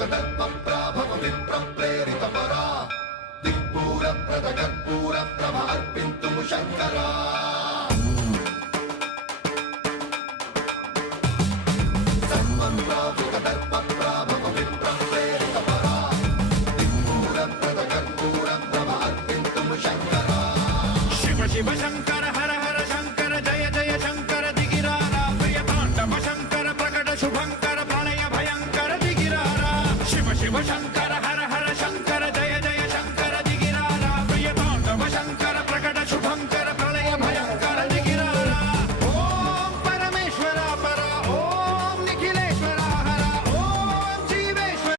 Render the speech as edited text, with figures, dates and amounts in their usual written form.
दर्पप्राभव विप्रप्रेरितपरा दिक्पूरप्रदकर्पूरप्रभ अर्पिन्तुं शङ्करा सर्वं प्रावृतदर्पप्राभव विप्रप्रेरितपरा दिक्पूरप्रदकर्पूरप्रभ अर्पिन्तुं शङ्करा शिव शिव शङ्कर हर हर शङ्कर जय जय शङ्कर दिगिरारा प्रियताण्डव शङ्कर प्रकट शुभङ्कर प्रणय भयङ्कर दिगिरारा शिव शिव शङ्कर हर हर शङ्कर